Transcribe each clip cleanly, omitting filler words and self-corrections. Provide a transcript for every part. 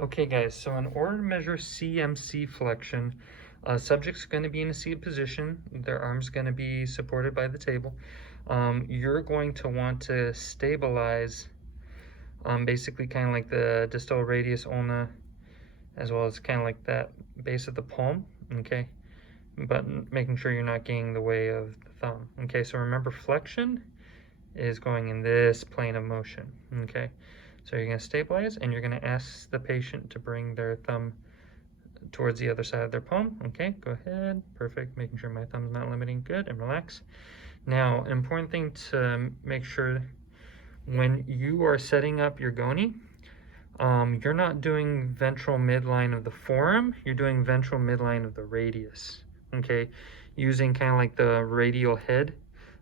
Okay guys, so in order to measure CMC flexion, subject's going to be in a seated position, their arm's going to be supported by the table. You're going to want to stabilize basically kind of like the distal radius ulna, as well as kind of like that base of the palm, okay? But making sure you're not getting in the way of the thumb, okay? So remember, flexion is going in this plane of motion, okay? So you're going to stabilize and you're going to ask the patient to bring their thumb towards the other side of their palm. Okay, go ahead. Perfect. Making sure my thumb's not limiting. Good, and relax. Now, an important thing to make sure when you are setting up your goni, you're not doing ventral midline of the forearm, you're doing ventral midline of the radius. Okay, using kind of like the radial head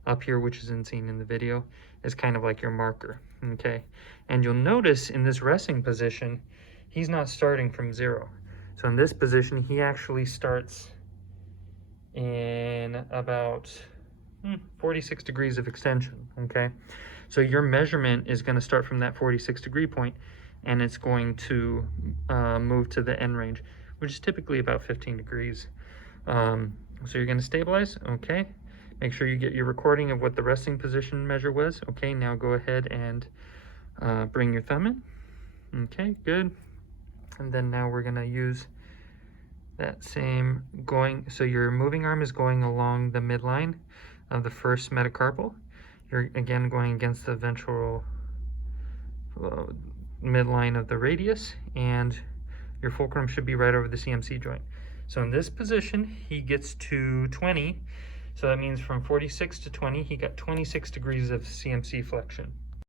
up here, which isn't seen in the video, is kind of like your marker. Okay, and you'll notice in this resting position, he's not starting from 0. So in this position, he actually starts in about 46 degrees of extension, okay? So your measurement is going to start from that 46-degree point, and it's going to move to the end range, which is typically about 15 degrees. So you're going to stabilize, okay? Make sure you get your recording of what the resting position measure was. Okay, now go ahead and bring your thumb in. Okay, good. And then now we're going to use that same so your moving arm is going along the midline of the first metacarpal. You're again going against the ventral midline of the radius, and your fulcrum should be right over the CMC joint. So in this position, he gets to 20. So that means from 46 to 20, he got 26 degrees of CMC flexion.